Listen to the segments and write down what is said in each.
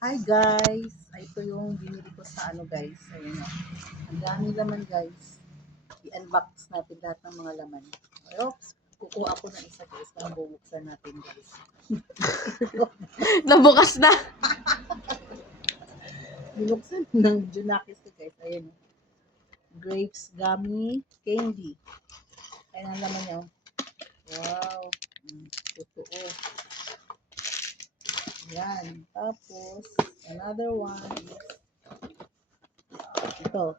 Hi guys! Ito yung binili ko sa guys. Ayun o. Ang dami laman guys. I-unbox natin lahat ng mga laman. Oops! Kukuha ako ng isa guys. Kung bubuksan natin guys. Nabukas na. Binuksan ng Junakis ko guys. Ayun o. Grapes gummy candy. Ayun ang laman niya. Wow! Totoo. Yan. Tapos, another one is ito.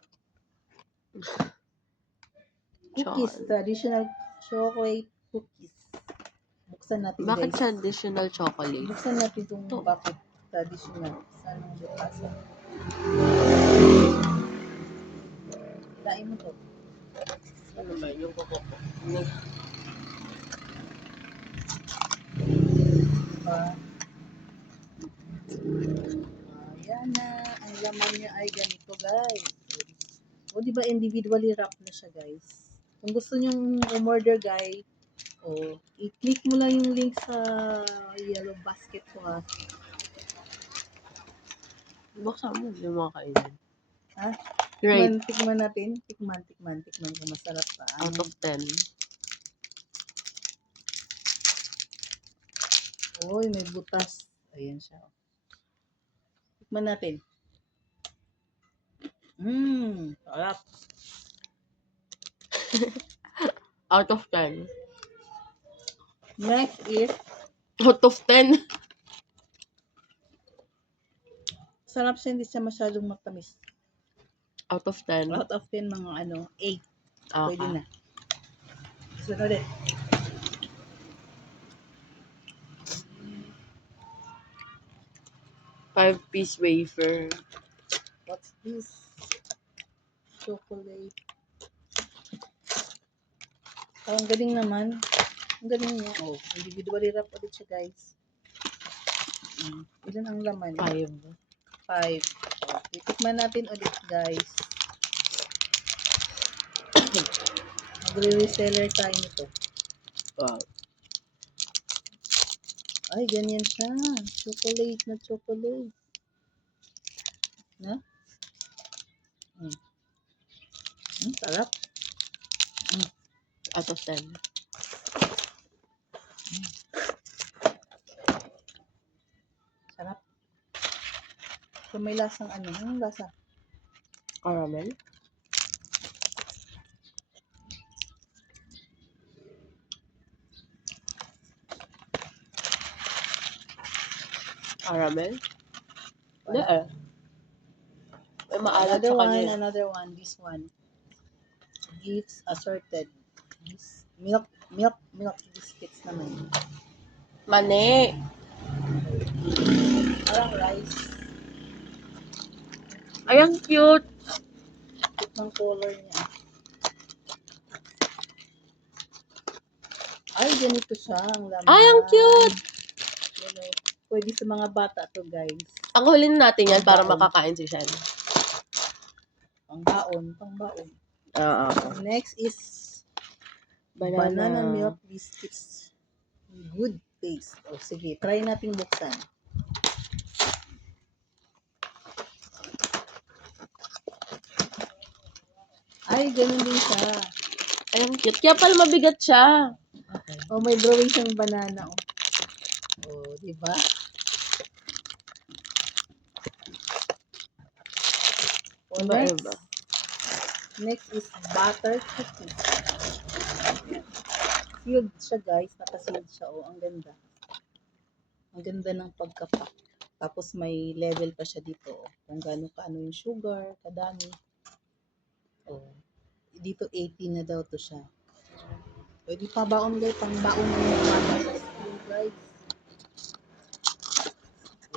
Cookies. Traditional chocolate cookies. Buksan natin Bakit guys. traditional chocolate? Buksan natin itong bakit traditional. Saan ang bukasa? Lain mo to. Ano ba yung kuko ko? Diba? Ayan na. Ang laman niya ay ganito guys. O diba individually wrap na siya guys. Kung gusto nyong umorder guys, i-click mo lang yung link sa yellow basket ko ha. Buksan mo yung mga kainin. Ha? Great. Tikman natin. Tikman kung masarap pa. Out of 10. Oy, may butas. Ayan siya. Tikman natin. Sarap. Out of 10. Next is, Out of 10. sarap siya, hindi siya masyadong matamis. Out of 10. Out of 10, mga 8. Pwede Okay. na. Sunod ulit. Five-piece wafer. What's this? Chocolate. Ang galing naman. Ang galing niya. Individually wrap ulit siya, guys. Ilan ang laman? 5. Titikman natin ulit, guys. Magre-reseller tayo nito. Wow. Ay, ganyan siya. Chocolate na chocolate. Na? Sarap. Out of 10. Sarap. So, may lasang anong lasa? Caramel. Caramel? Hindi eh. May maalat sa kanya. Another one. This one. Gifts assorted. This milk biscuits naman. Mani. Parang rice. Ay, ang cute. Cute ng color niya. Ay, ganito siya. Ang laman. Ay, ang cute. Pwede sa mga bata to, guys. Ang hulin natin yan para Pang-baon. makakain si Shen. Pang-baon. Next is banana milk biscuits. Good taste. Sige, try natin buksan. Ay, ganun din siya. Ay, ang cute. Kaya pala mabigat siya. Okay. May drawing siyang banana. Diba? Next is butter cookies. Sealed siya, guys. Naka-sealed siya. Ang ganda. Ang ganda ng pagkapak. Tapos may level pa siya dito. Kung gaano kaano yung sugar, kadami. Dito 80 na daw to siya. Pwede pa baon guys, pang baon ng mga bata sa school, guys.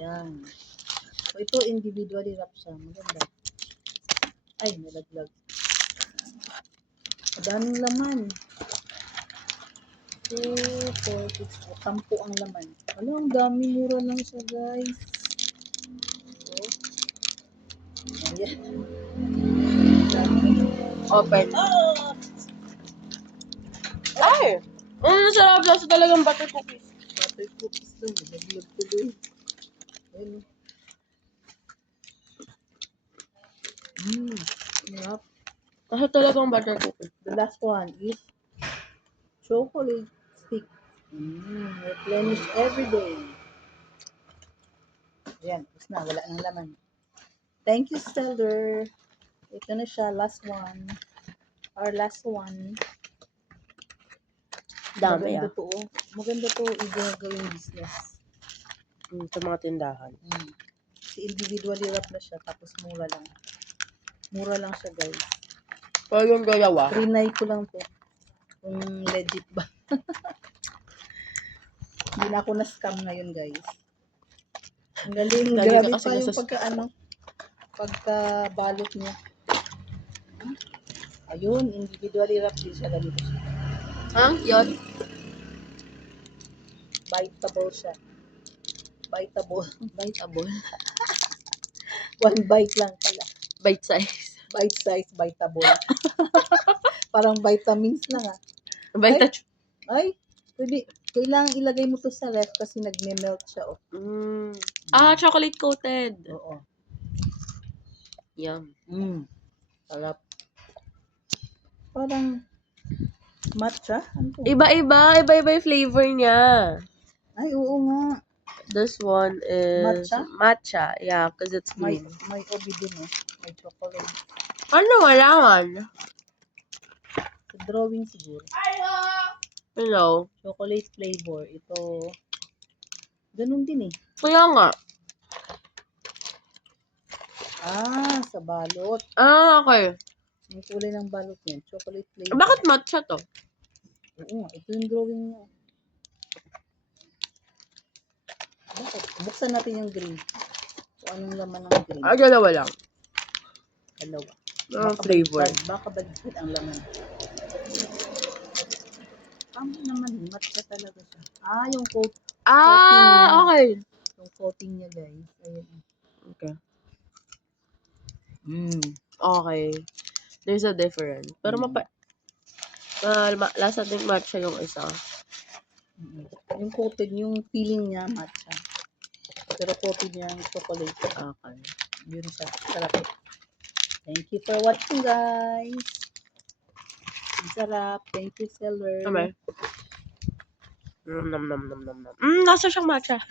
Yan. Ito individually wrap siya. Maganda. Ay, nalaglag. Madaming laman. 2, 4, 6, 10 ang laman. Ang dami, mura lang siya, guys. Ayan. Open. Ay! Sarap lang sa talagang butter cookies. Butter cookies daw. Nalaglag tuloy. Ayan. Sarap. Kasi talagang butter cookie. The last one is chocolate stick. Replenish every day. Ayan, tapos na. Wala nang laman. Thank you, seller. Ito na siya. Last one. Our last one. Dami Maganda to. Oh. Maganda to gawing business. Sa mga tindahan. Si individually wrap na siya. Tapos mura lang. Mura lang siya, guys. Pero yung dalawa. Trinay ko lang to. Kung legit ba. Hindi na ako na-scam ngayon, guys. Ang galing. Lagi ka Grabe kasi pa yung nasa- pagkabalot niya. Ayun, individually wrap din siya. Ganito siya. Yun. Biteable siya. Biteable. Biteable. One bite lang pala. Bite size. Bite size, biteable. Parang vitamins lang ah. Bite Ay, pwede. Kailangan ilagay mo to sa ref kasi nagme-melt siya. Oh. Chocolate coated. Oo. Yum. Sarap. Parang matcha. Ano to? Iba-iba yung flavor niya. Ay, oo nga. This one is matcha. Yeah, because it's May green. obi din oh. May chocolate. Ano malaman? Sa drawing siguro. Hello. Chocolate flavor. Ito. Ganun din eh. Kaya nga. Sa balot. Okay. May kulay ng balot niyan. Chocolate flavor. Bakit matcha to? Oo, ito yung drawing niya. Bakit? Buksan natin yung green. So, anong laman ng green? Dalawa lang. Dalawa. Flavor. Baka baligtad ang laman. Tama naman, matcha talaga siya. Yung coat. Okay. Yung coating niya, guys. Ayun. Okay. Okay. There's a difference. Pero lasa din matcha yung isa. Yung coated, yung feeling niya, matcha. Pero coated niya yung chocolate. Okay. Yun siya. Sarap. Thank you for watching, guys. Ang sarap. Thank you, seller. Nom nom nom nom nom. Nasa siyang matcha.